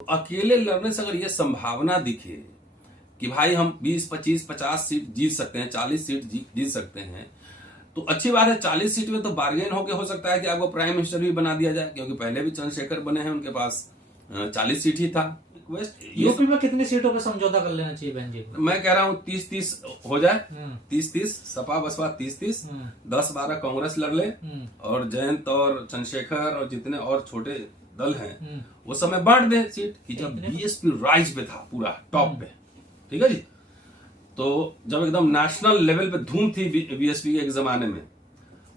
अकेले लड़ने से अगर ये संभावना दिखे कि भाई हम 20, 25, 50 सीट जीत सकते हैं, 40 सीट जीत सकते हैं, तो अच्छी बात है। 40 सीट में तो बार्गेन होके हो सकता है कि आपको प्राइम मिनिस्टर भी बना दिया जाए, क्योंकि पहले भी चंद्रशेखर बने हैं, उनके पास 40 सीट ही था। यूपी में कितनी सीटों पे समझौता कर लेना चाहिए बहन जी? मैं कह रहा हूँ 30-30 हो जाए। 30-30 सपा बसपा 30-30, 10-12 कांग्रेस लड़ ले, और जयंत और चंद्रशेखर और जितने और छोटे दल हैं वो सब में बांट दे सीट। कि जब बीएसपी राइज पे था, पूरा टॉप पे, ठीक है जी, तो जब एकदम नेशनल लेवल पे धूम थी बीएसपी के एक जमाने में,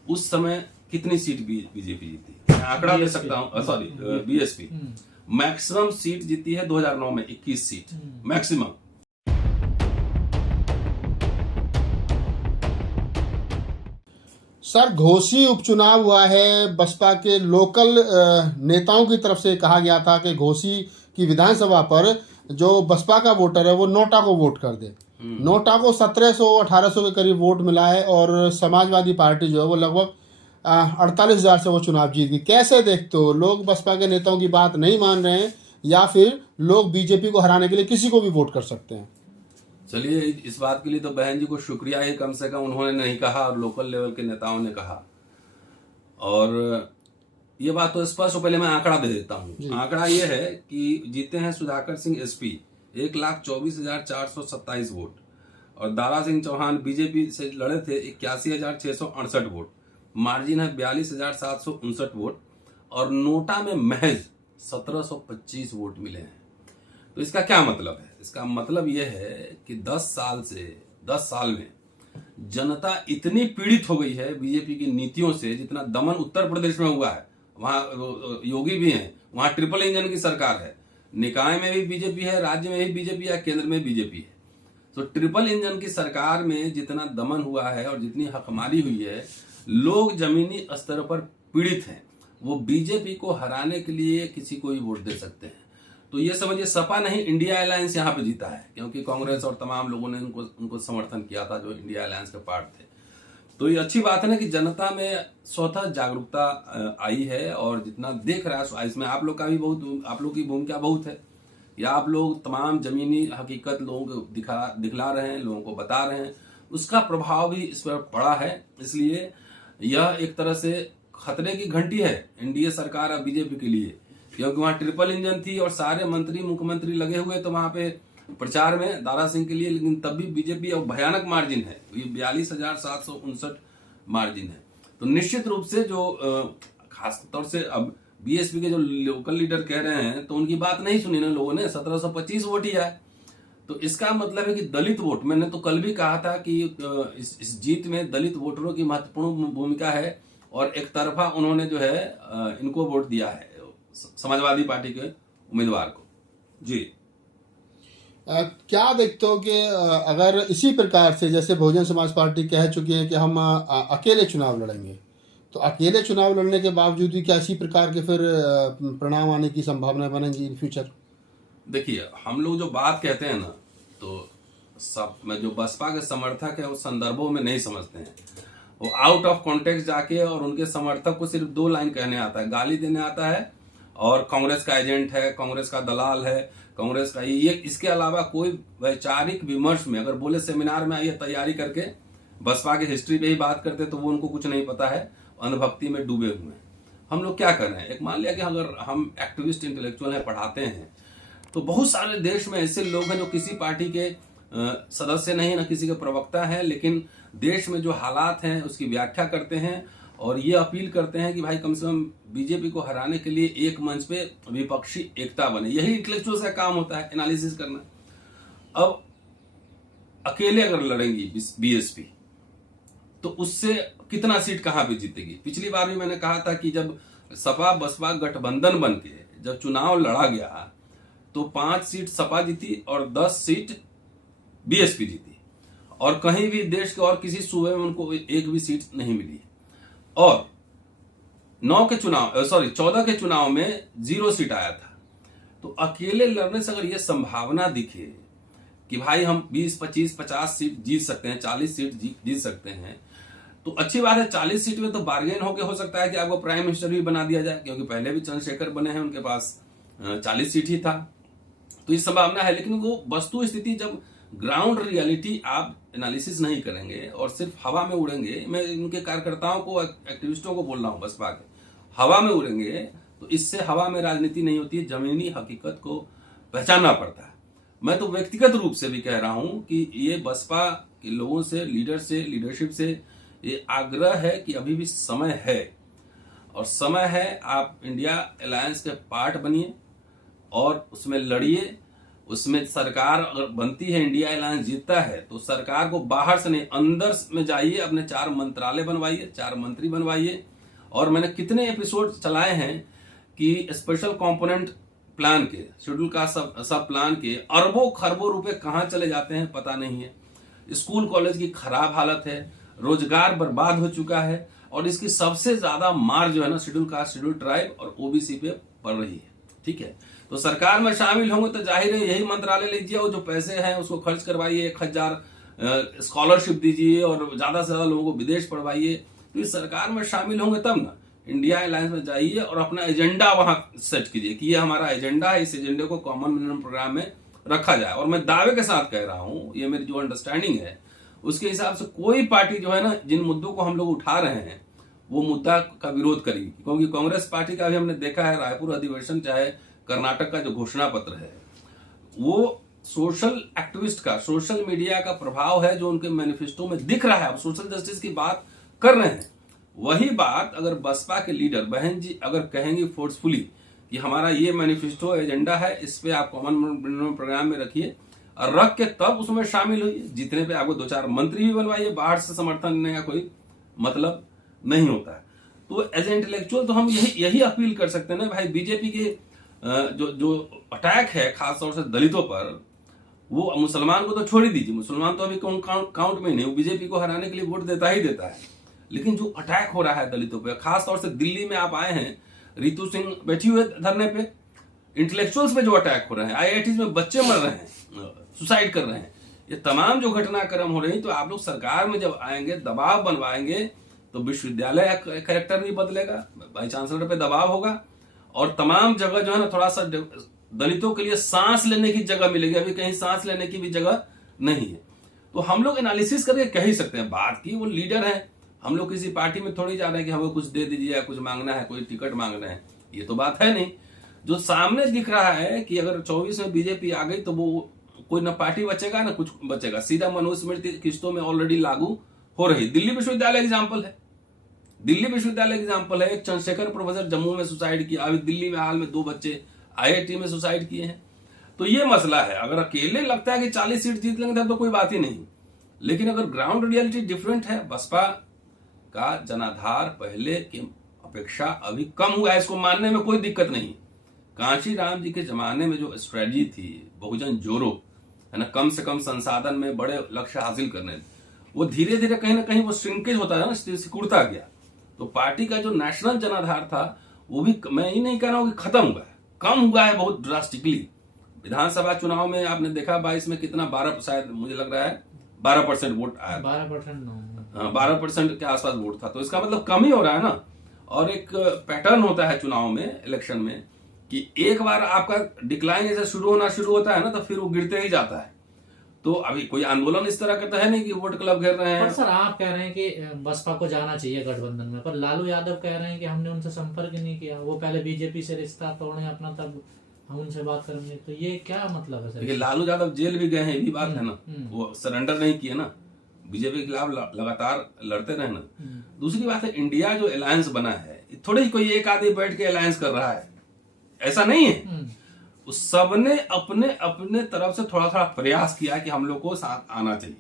उस समय कितनी सीट बीजेपी जीती? मैं आंकड़ा दे सकता हूं, सॉरी, बीएसपी मैक्सिमम सीट जीती है 2009 में 21 सीट मैक्सिमम। सर, घोसी उपचुनाव हुआ है। बसपा के लोकल नेताओं की तरफ से कहा गया था कि घोसी की विधानसभा पर जो बसपा का वोटर है वो नोटा को वोट कर दे। नोटा को 1700-1800 के करीब वोट मिला है, और समाजवादी पार्टी जो है वो लगभग 48,000 से वो चुनाव जीत गई। कैसे देखते हो, लोग बसपा के नेताओं की बात नहीं मान रहे हैं, या फिर लोग बीजेपी को हराने के लिए किसी को भी वोट कर सकते हैं? चलिए, इस बात के लिए तो बहन जी को शुक्रिया है, कम से कम उन्होंने नहीं कहा और लोकल लेवल के नेताओं ने कहा। और ये बात तो स्पष्ट, पहले मैं आंकड़ा दे देता हूँ। आंकड़ा ये है कि जीते हैं सुधाकर सिंह एसपी 1,24,427 वोट, और दारा सिंह चौहान बीजेपी से लड़े थे 81,668 वोट, मार्जिन है 42,759 वोट, और नोटा में महज 1,725 वोट मिले हैं। तो इसका क्या मतलब है? इसका मतलब यह है कि 10 साल में जनता इतनी पीड़ित हो गई है बीजेपी की नीतियों से, जितना दमन उत्तर प्रदेश में हुआ है। वहां योगी भी हैं, वहां ट्रिपल इंजन की सरकार है, निकाय में भी बीजेपी है, राज्य में भी बीजेपी है, केंद्र में बीजेपी है। तो ट्रिपल इंजन की सरकार में जितना दमन हुआ है और जितनी हकमारी हुई है, लोग जमीनी स्तर पर पीड़ित हैं। वो बीजेपी को हराने के लिए किसी को भी वोट दे सकते हैं। तो ये समझिए, सपा नहीं, इंडिया अलायंस यहाँ पे जीता है, क्योंकि कांग्रेस और तमाम लोगों ने उनको समर्थन किया था जो इंडिया अलायंस के पार्ट थे। तो ये अच्छी बात है ना कि जनता में स्वतः जागरूकता आई है, और जितना देख रहा है इसमें आप लोग की भूमिका बहुत है, या आप लोग तमाम जमीनी हकीकत लोगों को दिखला रहे हैं, लोगों को बता रहे हैं, उसका प्रभाव भी इस पर पड़ा है। इसलिए यह एक तरह से खतरे की घंटी है एनडीए सरकार और बीजेपी के लिए, क्योंकि वहां ट्रिपल इंजन थी और सारे मंत्री मुख्यमंत्री लगे हुए तो वहां पे प्रचार में दारा सिंह के लिए, लेकिन तब भी बीजेपी अब भयानक मार्जिन है, ये 42,759 मार्जिन है। तो निश्चित रूप से जो खास तौर से अब बीएसपी के जो लोकल लीडर कह रहे हैं, तो उनकी बात नहीं सुनी ना लोगों ने, 1725 वोट ही आए। तो इसका मतलब है कि दलित वोट, मैंने तो कल भी कहा था कि इस जीत में दलित वोटरों की महत्वपूर्ण भूमिका है, और एक तरफा उन्होंने जो है इनको वोट दिया है, समाजवादी पार्टी के उम्मीदवार को। जी, क्या देखते हो कि अगर इसी प्रकार से, जैसे बहुजन समाज पार्टी कह चुकी है कि हम अकेले चुनाव लड़ेंगे, तो अकेले चुनाव लड़ने के बावजूद भी क्या इसी प्रकार के फिर परिणाम आने की संभावना बनेगी इन फ्यूचर? देखिए, हम लोग जो बात कहते हैं ना, तो सब में जो बसपा के समर्थक है उस संदर्भों में नहीं समझते हैं। वो आउट ऑफ कॉन्टेक्स्ट जाके और उनके समर्थक को सिर्फ 2 लाइन कहने आता है, गाली देने आता है, और कांग्रेस का एजेंट है, कांग्रेस का दलाल है, कांग्रेस का ये। इसके अलावा कोई वैचारिक विमर्श में अगर बोले, सेमिनार में आइए तैयारी करके बसपा की हिस्ट्री पे ही बात करते, तो वो उनको कुछ नहीं पता है, अंधभक्ति में डूबे हुए हैं। हम लोग क्या कर रहे हैं, एक मान लिया कि अगर हम एक्टिविस्ट इंटेलेक्चुअल हैं, पढ़ाते हैं, तो बहुत सारे देश में ऐसे लोग हैं जो किसी पार्टी के सदस्य नहीं, ना किसी के प्रवक्ता है, लेकिन देश में जो हालात हैं उसकी व्याख्या करते हैं, और ये अपील करते हैं कि भाई कम से कम बीजेपी को हराने के लिए एक मंच पे विपक्षी एकता बने। यही इंटेलेक्चुअल का काम होता है, एनालिसिस करना। अब अकेले अगर लड़ेंगी बीएसपी, तो उससे कितना सीट कहां पे जीतेगी? पिछली बार भी मैंने कहा था कि जब सपा बसपा गठबंधन बन के जब चुनाव लड़ा गया, तो 5 सीट सपा जीती और 10 सीट बीएसपी जीती, और कहीं भी देश के और किसी सूबे में उनको एक भी सीट नहीं मिली। और 14 के चुनाव में 0 सीट आया था। तो अकेले लड़ने से अगर ये संभावना दिखे कि भाई हम 20, 25, 50 सीट जीत सकते हैं, 40 सीट जीत सकते हैं, तो अच्छी बात है। 40 सीट में तो बार्गेन होके हो सकता है कि आपको प्राइम मिनिस्टर भी बना दिया जाए, क्योंकि पहले भी चंद्रशेखर बने हैं, उनके पास 40 सीट ही था। तो ये संभावना है, लेकिन वो वस्तु स्थिति जब ग्राउंड रियलिटी आप एनालिसिस नहीं करेंगे और सिर्फ हवा में उड़ेंगे, मैं इनके कार्यकर्ताओं को, एक्टिविस्टों को बोल रहा हूं बसपा के, हवा में उड़ेंगे तो इससे हवा में राजनीति नहीं होती है, जमीनी हकीकत को पहचानना पड़ता है। मैं तो व्यक्तिगत रूप से भी कह रहा हूं कि ये बसपा के लोगों से, लीडरशिप से ये आग्रह है कि अभी भी समय है, और समय है आप इंडिया अलायंस के पार्ट बनिए और उसमें लड़िए। उसमें सरकार अगर बनती है, इंडिया अलायंस जीतता है, तो सरकार को बाहर से नहीं अंदर में जाइए, अपने 4 मंत्रालय बनवाइए, 4 मंत्री बनवाइए। और मैंने कितने एपिसोड चलाए हैं कि स्पेशल कंपोनेंट प्लान के, शेड्यूल का सब प्लान के अरबों खरबों रुपए कहां चले जाते हैं पता नहीं है। स्कूल कॉलेज की खराब हालत है, रोजगार बर्बाद हो चुका है, और इसकी सबसे ज्यादा मार जो है ना शेड्यूल कास्ट, शेड्यूल ट्राइब और ओबीसी पे पड़ रही है। ठीक है, तो सरकार में शामिल होंगे तो जाहिर है यही मंत्रालय लीजिए, और जो पैसे हैं उसको खर्च करवाइए, 1000 स्कॉलरशिप दीजिए और ज्यादा से ज्यादा लोगों को विदेश पढ़वाइए। तो इस सरकार में शामिल होंगे तब ना, इंडिया अलायंस में जाइए और अपना एजेंडा वहां सेट कीजिए कि ये हमारा एजेंडा है, इस एजेंडे को कॉमन मिनिमम प्रोग्राम में रखा जाए। और मैं दावे के साथ कह रहा हूं, ये मेरी जो अंडरस्टैंडिंग है उसके हिसाब से कोई पार्टी जो है ना, जिन मुद्दों को हम लोग उठा रहे हैं वो मुद्दा का विरोध करेगी। क्योंकि कांग्रेस पार्टी का भी हमने देखा है, रायपुर अधिवेशन चाहे कर्नाटक का जो घोषणा पत्र है, वो सोशल एक्टिविस्ट का, सोशल मीडिया का प्रभाव है जो उनके मैनिफेस्टो में दिख रहा है। अब सोशल जस्टिस की बात कर रहे हैं, वही बात अगर बसपा के लीडर बहन जी अगर कहेंगी फोर्सफुली कि हमारा ये मैनिफेस्टो एजेंडा है, इस पे आप कॉमन मिनिमम प्रोग्राम में रखिए और रख के तब उसमें शामिल होइए। जितने पे आपको 2-4 मंत्री भी बनवाइए, बाहर से समर्थन लेने का कोई मतलब नहीं होता है। तो एज ए इंटेलेक्चुअल तो हम यही अपील कर सकते हैं ना भाई, बीजेपी के जो अटैक है खासतौर से दलितों पर, वो मुसलमान को तो छोड़ ही दीजिए, मुसलमान तो अभी काउंट में नहीं, वो बीजेपी को हराने के लिए वोट देता ही देता है। लेकिन जो अटैक हो रहा है दलितों पे, खासतौर से दिल्ली में आप आए हैं, रितु सिंह बैठी हुई धरने पे, इंटेलेक्चुअल्स पे जो अटैक हो रहे हैं, आईआईटी में बच्चे मर रहे हैं, सुसाइड कर रहे हैं, ये तमाम जो घटनाक्रम हो रही, तो आप लोग सरकार में जब आएंगे, दबाव बनवाएंगे, तो विश्वविद्यालय का कैरेक्टर नहीं बदलेगा, वाइस चांसलर पे दबाव होगा, और तमाम जगह जो है ना थोड़ा सा दलितों के लिए सांस लेने की जगह मिलेगी। अभी कहीं सांस लेने की भी जगह नहीं है। तो हम लोग एनालिसिस करके कह ही सकते हैं। बात की वो लीडर है, हम लोग किसी पार्टी में थोड़ी जा रहे हैं कि हमें कुछ दे दीजिए या कुछ मांगना है, कोई टिकट मांग रहे हैं, ये तो बात है नहीं। जो सामने दिख रहा है कि अगर 24 में बीजेपी आ गई तो वो कोई ना पार्टी बचेगा ना कुछ बचेगा, सीधा मनुस्मृति किस्तों में ऑलरेडी लागू हो रही। दिल्ली विश्वविद्यालय एग्जाम्पल है, दिल्ली विश्वविद्यालय एग्जाम्पल है। एक चंद्रशेखर प्रोफेसर जम्मू में सुसाइड किया, अभी दिल्ली में हाल में 2 बच्चे आईआईटी में सुसाइड किए हैं। तो ये मसला है। अगर अकेले लगता है कि 40 सीट जीत लेंगे तब तो कोई बात ही नहीं, लेकिन अगर ग्राउंड रियलिटी डिफरेंट है, बसपा का जनाधार पहले की अपेक्षा अभी कम हुआ है, इसको मानने में कोई दिक्कत नहीं। कांशी राम जी के जमाने में जो स्ट्रेटजी थी, बहुजन जोड़ो, है ना, कम से कम संसाधन में बड़े लक्ष्य हासिल करने, वो धीरे धीरे कहीं ना कहीं वो श्रिंकेज होता है ना, सिकुड़ता गया। तो पार्टी का जो नेशनल जनाधार था वो भी, मैं ये नहीं कह रहा हूं कि खत्म हुआ है, कम हुआ है बहुत ड्रास्टिकली। विधानसभा चुनाव में आपने देखा 22 में कितना, 12 शायद मुझे लग रहा है 12% वोट आया, 12% के आसपास वोट था। तो इसका मतलब कम ही हो रहा है ना। और एक पैटर्न होता है चुनाव में, इलेक्शन में, कि एक बार आपका डिक्लाइन ऐसे शुरू होता है ना, तो फिर वो गिरते ही जाता है। तो अभी कोई आंदोलन इस तरह का तो है नहीं कि वोट क्लब घेर रहे हैं। पर सर आप कह रहे हैं कि बसपा को जाना चाहिए गठबंधन में, पर लालू यादव कह रहे हैं कि हमने उनसे संपर्क नहीं किया, वो पहले बीजेपी से रिश्ता तोड़े अपना, तब हम उनसे बात करेंगे। तो ये क्या मतलब है सर? देखिए, लालू यादव जेल भी गए हैं, ये भी बात है ना, वो सरेंडर नहीं किए ना, बीजेपी के खिलाफ लगातार लड़ते रहे ना। दूसरी बात है, इंडिया जो अलायंस बना है, थोड़ी कोई एक आदमी बैठ के अलायंस कर रहा है, ऐसा नहीं है। सबने अपने अपने तरफ से थोड़ा थोड़ा प्रयास किया कि हम लोग को साथ आना चाहिए।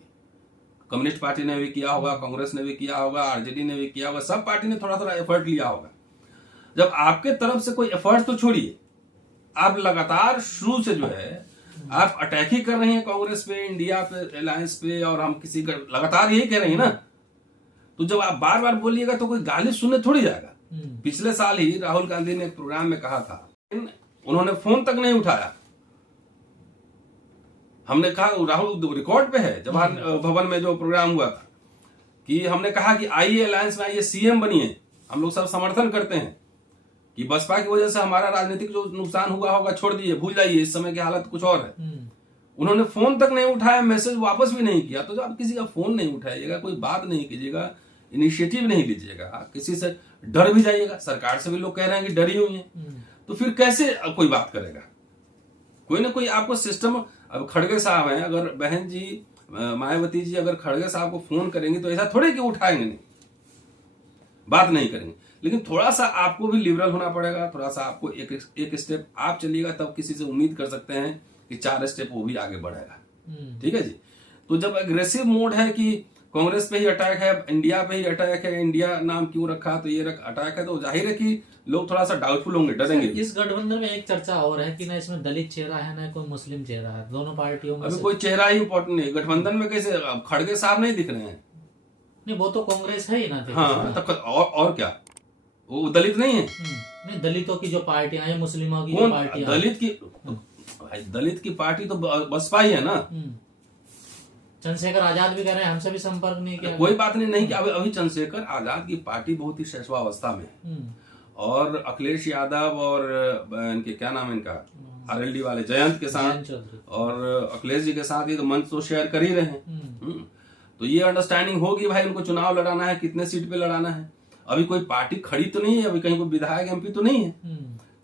कम्युनिस्ट पार्टी ने भी किया होगा, कांग्रेस ने भी किया होगा, आरजेडी ने भी किया होगा, सब पार्टी ने थोड़ा थोड़ा एफर्ट लिया होगा। जब आपके तरफ से कोई एफर्ट तो छोड़िए, आप लगातार शुरू से जो है आप अटैक ही कर रहे हैं कांग्रेस पे, इंडिया पे, अलायंस पे, और हम किसी का लगातार यही कह रहे हैं ना। तो जब आप बार बार बोलिएगा तो कोई गाली सुनने थोड़ी जाएगा। पिछले साल ही राहुल गांधी ने एक प्रोग्राम में कहा था, उन्होंने फोन तक नहीं उठाया। हमने कहा, राहुल रिकॉर्ड पे है, जवाहर भवन में जो प्रोग्राम हुआ था, कि हमने कहा कि आइए अलायंस में आइए, सीएम बनिए, हम लोग सब समर्थन करते हैं। कि बसपा की वजह से हमारा राजनीतिक जो नुकसान हुआ होगा छोड़ दीजिए, भूल जाइए, इस समय की हालत कुछ और है। उन्होंने फोन तक नहीं उठाया, मैसेज वापस भी नहीं किया। तो जब आप किसी का फोन नहीं उठाइएगा, कोई बात नहीं कीजिएगा, इनिशिएटिव नहीं लीजिएगा, किसी से डर भी जाइएगा, सरकार से भी लोग कह रहे हैं कि डरी हुई है, तो फिर कैसे कोई बात करेगा? कोई ना कोई आपको सिस्टम। अब खड़गे साहब हैं, अगर बहन जी मायावती जी अगर खड़गे साहब को फोन करेंगे तो ऐसा थोड़े कि उठाएंगे नहीं, बात नहीं करेंगे। लेकिन थोड़ा सा आपको भी लिबरल होना पड़ेगा, थोड़ा सा आपको एक स्टेप आप चलिएगा, तब किसी से उम्मीद कर सकते हैं कि 4 स्टेप वो भी आगे बढ़ेगा। ठीक है जी। तो जब एग्रेसिव मोड है कि कांग्रेस पे ही अटैक है, इंडिया पे ही अटैक है, इंडिया नाम क्यों रखा, तो ये अटैक है, तो जाहिर है कि लोग थोड़ा सा डाउटफुल होंगे, डरेंगे। इस गठबंधन में एक चर्चा और है कि ना इसमें दलित चेहरा है ना कोई मुस्लिम चेहरा है, दोनों पार्टियों में अभी कोई चेहरा ही इंपॉर्टेंट नहीं। गठबंधन में कैसे खड़गे साहब नहीं दिख रहे हैं? नहीं, वो तो कांग्रेस है ही ना। हाँ, तब और क्या वो दलित नहीं है? नहीं, दलितों की जो पार्टियां हैं, मुस्लिमों की जो पार्टियां, दलित की पार्टी तो बसपा ही है ना। चंद्रशेखर आजाद भी कह रहे हैं हमसे भी संपर्क नहीं किया। कोई बात नहीं कि अभी चंद्रशेखर आजाद की पार्टी बहुत ही शैशवावस्था में है, और अखिलेश यादव और इनके क्या नाम है इनका, आरएलडी वाले जयंत के साथ और अखिलेश जी के साथ ये तो मंच तो शेयर कर ही रहे हैं। तो ये अंडरस्टैंडिंग होगी भाई, उनको चुनाव लड़ाना है, कितने सीट पे लड़ाना है। अभी कोई पार्टी खड़ी तो नहीं है, अभी कहीं कोई विधायक एमपी तो नहीं है,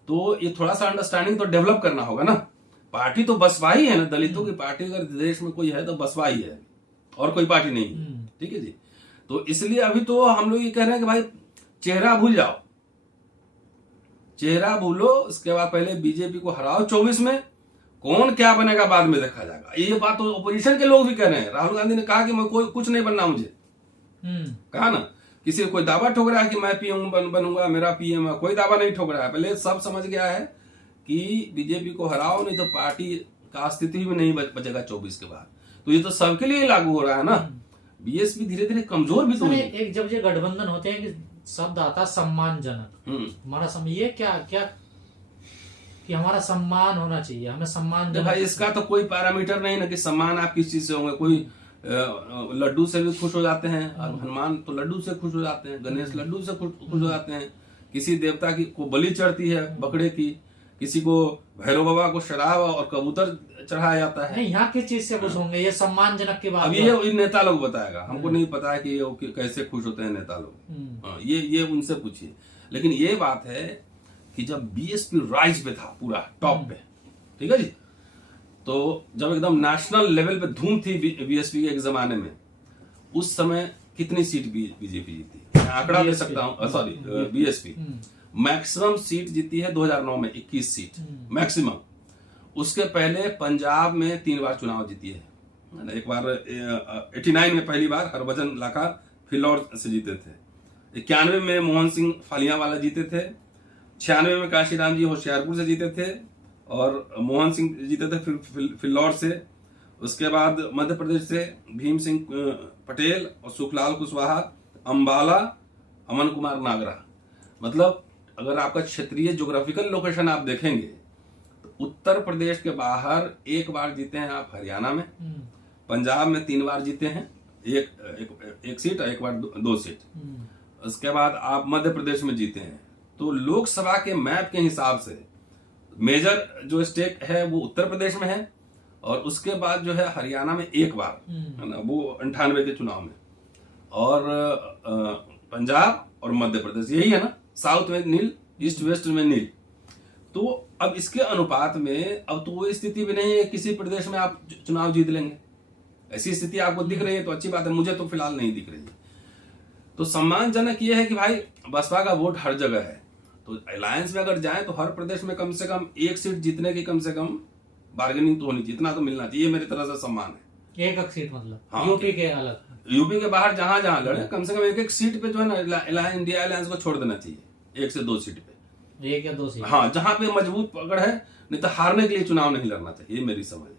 तो ये थोड़ा सा अंडरस्टैंडिंग तो डेवलप करना होगा ना। पार्टी तो बसपा ही है ना, दलितों की पार्टी अगर देश में कोई है तो बसपा ही है, और कोई पार्टी नहीं है। ठीक है जी। तो इसलिए अभी तो हम लोग ये कह रहे हैं कि भाई चेहरा भूल जाओ, चेहरा भूलो, इसके बाद पहले बीजेपी को हराओ 24 में, कौन क्या बनेगा बाद में देखा जाएगा। ये बात तो ओपोजिशन के लोग भी कह रहे हैं। राहुल गांधी ने कहा कि मैं कोई कुछ नहीं बनना, मुझे कहा ना, किसी को कोई दावा ठोक रहा है कि मैं पीएम बनूंगा, मेरा पीएम, कोई दावा नहीं ठोक रहा है। पहले सब समझ गया है कि बीजेपी को हराओ, नहीं तो पार्टी का स्थिति भी नहीं बचेगा 24 के बाद। तो ये तो सबके लिए लागू हो रहा है ना। बीएसपी धीरे धीरे कमजोर भी तो है। एक जब ये गठबंधन होते हैं कि शब्द आता सम्मानजनक, हमारा ये क्या कि हमारा सम्मान होना चाहिए, हमें सम्मान। भाई इसका तो कोई पैरामीटर नहीं ना कि सम्मान आप किस चीज से होंगे। कोई लड्डू से भी खुश हो जाते हैं, हनुमान तो लड्डू से खुश हो जाते हैं, गणेश लड्डू से खुश हो जाते हैं, किसी देवता की को बलि चढ़ती है बकरे की, किसी को भैरव बाबा को शराब और कबूतर चढ़ाया जाता है। नहीं, यहाँ किस चीज से खुश होंगे? ये सम्मानजनक की बात। अब ये नेता लोग बताएगा, हमको नहीं पता है कि कैसे खुश होते हैं नेता लोग। ये उनसे पूछिए। लेकिन ये बात है कि जब बीएसपी राइज पे था, पूरा टॉप पे, ठीक है जी, तो जब एकदम नेशनल लेवल पे धूम थी बीएसपी के एक जमाने में, उस समय कितनी सीट बीजेपी जीती? मैं आंकड़ा दे सकता हूँ, सॉरी बीएसपी मैक्सिमम सीट जीती है 2009 में 21 सीट मैक्सिमम। उसके पहले पंजाब में 3 बार चुनाव जीती है। एक बार 89 में पहली बार हरभजन लाखा फिलौर से जीते थे, 91 में मोहन सिंह फालियावाला जीते थे, 96 में काशीराम जी होशियारपुर से जीते थे और मोहन सिंह जीते थे फिलौर से। उसके बाद मध्य प्रदेश से भीम सिंह पटेल और सुखलाल कुशवाहा, अंबाला अमन कुमार नागरा। मतलब अगर आपका क्षेत्रीय ज्योग्राफिकल लोकेशन आप देखेंगे तो उत्तर प्रदेश के बाहर 1 बार जीते हैं आप हरियाणा में, पंजाब में 3 बार जीते हैं, एक सीट और 1 बार 2 सीट। उसके बाद आप मध्य प्रदेश में जीते हैं। तो लोकसभा के मैप के हिसाब से मेजर जो स्टेट है वो उत्तर प्रदेश में है, और उसके बाद जो है हरियाणा में 1 बार है ना, वो 98 के चुनाव में, और पंजाब और मध्य प्रदेश यही है ना, साउथ में नील, ईस्ट वेस्ट में नील। तो अब इसके अनुपात में अब तो वो स्थिति भी नहीं है किसी प्रदेश में आप चुनाव जीत लेंगे। ऐसी स्थिति आपको दिख रही है तो अच्छी बात है, मुझे तो फिलहाल नहीं दिख रही है। तो सम्मानजनक ये है कि भाई बसपा का वोट हर जगह है, तो अलायंस में अगर जाए तो हर प्रदेश में कम से कम 1 सीट जीतने की कम से कम बार्गेनिंग तो होनी चाहिए, इतना तो मिलना चाहिए। मेरी तरह से सम्मान है। 1 सीट मतलब हाँ, यूपी के अलग, यूपी के बाहर जहां जहां लड़े कम से कम 1 सीट पे जो है ना इंडिया अलायंस को छोड़ देना चाहिए, 1 से 2 सीट पे, 1 या 2 सीट। हाँ, जहां पे मजबूत पकड़ है, नहीं तो हारने के लिए चुनाव नहीं लड़ना चाहिए, ये मेरी समझ है।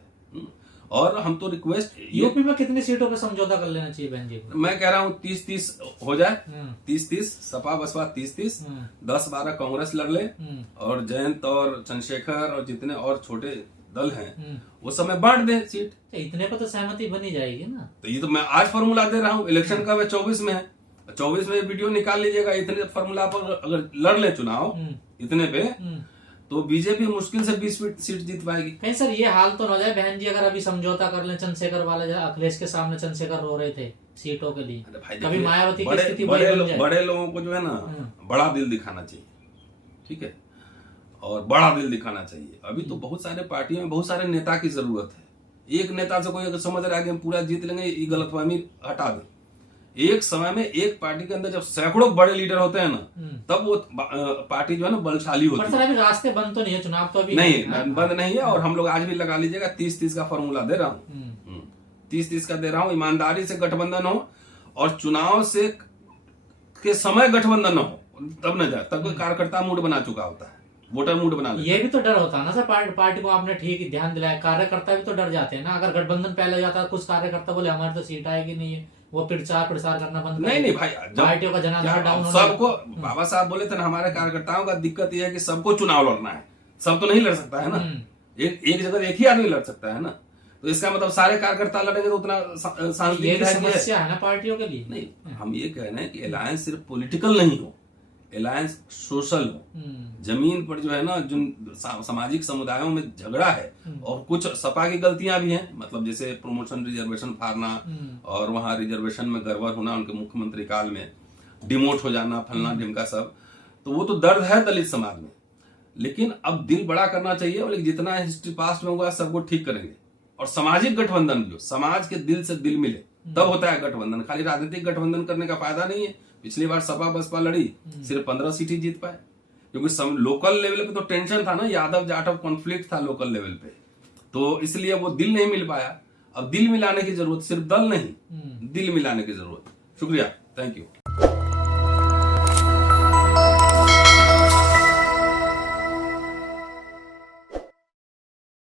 और हम तो रिक्वेस्ट, यूपी में कितनी सीटों पे समझौता कर लेना चाहिए बहन जी? मैं कह रहा हूँ 30-30 हो जाए, 30-30 सपा बसपा 30-30, 10-12 कांग्रेस लड़ ले, और जयंत और चंद्रशेखर और जितने और छोटे दल हैं वो समय बांट दे सीट। इतने पर तो सहमति बनी जाएगी ना। तो ये तो मैं आज फॉर्मूला दे रहा हूँ, इलेक्शन का 24 में है, 24 में वीडियो निकाल लीजिएगा। इतने फॉर्मूला पर अगर लड़ ले चुनाव इतने पे, तो बीजेपी मुश्किल से 20 सीट जीत पाएगी। कहीं सर ये हाल तो ना हो जाए बहन जी, अगर अभी समझौता कर ले चंद्रशेखर वाले, अखिलेश के सामने चंद्रशेखर रो रहे थे सीटों के लिए, अरे भाई कभी देखिए, मायावती की बड़े स्थिति बड़े वही बन लो- जाए। बड़े लोगों को जो है ना बड़ा दिल दिखाना चाहिए, ठीक है, और बड़ा दिल दिखाना चाहिए। अभी तो बहुत सारे पार्टियों में बहुत सारे नेता की जरूरत है। एक नेता से कोई अगर समझ रहा है कि हम पूरा जीत लेंगे, ये गलतफहमी हटा दे। एक समय में एक पार्टी के अंदर जब सैकड़ों बड़े लीडर होते हैं ना, तब वो पार्टी जो है ना बलशाली पर होती सर है। अभी रास्ते बंद तो नहीं है, चुनाव तो अभी नहीं बंद नहीं है, और हम लोग आज भी लगा लीजिएगा 30-30 का फॉर्मूला दे रहा हूँ, 30-30 का दे रहा हूँ। ईमानदारी से गठबंधन हो और चुनाव से के समय गठबंधन न हो, तब न जाए, तब कोई कार्यकर्ता मूड बना चुका होता है, वोटर मूड बना लेता है। ये भी तो डर होता है ना सर, पार्टी को आपने ठीक ध्यान दिलाया, कार्यकर्ता भी तो डर जाते हैं ना। अगर गठबंधन पहले हो जाता है, कुछ कार्यकर्ता बोले हमारी तो सीट आएगी नहीं है, वो प्रचार करना बंद कर नहीं भाई, जब पार्टियों का जनाधार डाउन होना। सबको, बाबा साहब बोले थे ना, हमारे कार्यकर्ताओं का दिक्कत यह है कि सबको चुनाव लड़ना है, सब तो नहीं लड़ सकता है ना, एक जगह एक ही आदमी लड़ सकता है ना, तो इसका मतलब सारे कार्यकर्ता लड़ेंगे तो उतना सांस ये भी समस्या है ना पार्टियों के लिए। नहीं, हम ये कह रहे हैं कि अलायंस सिर्फ पॉलिटिकल नहीं हो, अलायंस सोशल हो। जमीन पर जो है ना, जिन सामाजिक समुदायों में झगड़ा है, और कुछ सपा की गलतियां भी हैं, मतलब जैसे प्रमोशन रिजर्वेशन फाड़ना, और वहां रिजर्वेशन में गड़बड़ होना, उनके मुख्यमंत्री काल में डिमोट हो जाना, फलना ढिमका सब, तो वो तो दर्द है दलित समाज में। लेकिन अब दिल बड़ा करना चाहिए, और जितना हिस्ट्री पास्ट में हुआ सबको ठीक करेंगे। और सामाजिक गठबंधन जो समाज के दिल से दिल मिले, तब होता है गठबंधन। खाली राजनीतिक गठबंधन करने का फायदा नहीं है। पिछली बार सपा बसपा लड़ी, सिर्फ 15 सीट ही जीत पाए, क्योंकि लोकल लेवल पे तो टेंशन था ना, यादव जाटव कॉन्फ्लिक्ट था लोकल लेवल पे, तो इसलिए वो दिल नहीं मिल पाया। अब दिल मिलाने की जरूरत, सिर्फ दल नहीं, दिल मिलाने की जरूरत। शुक्रिया, थैंक यू।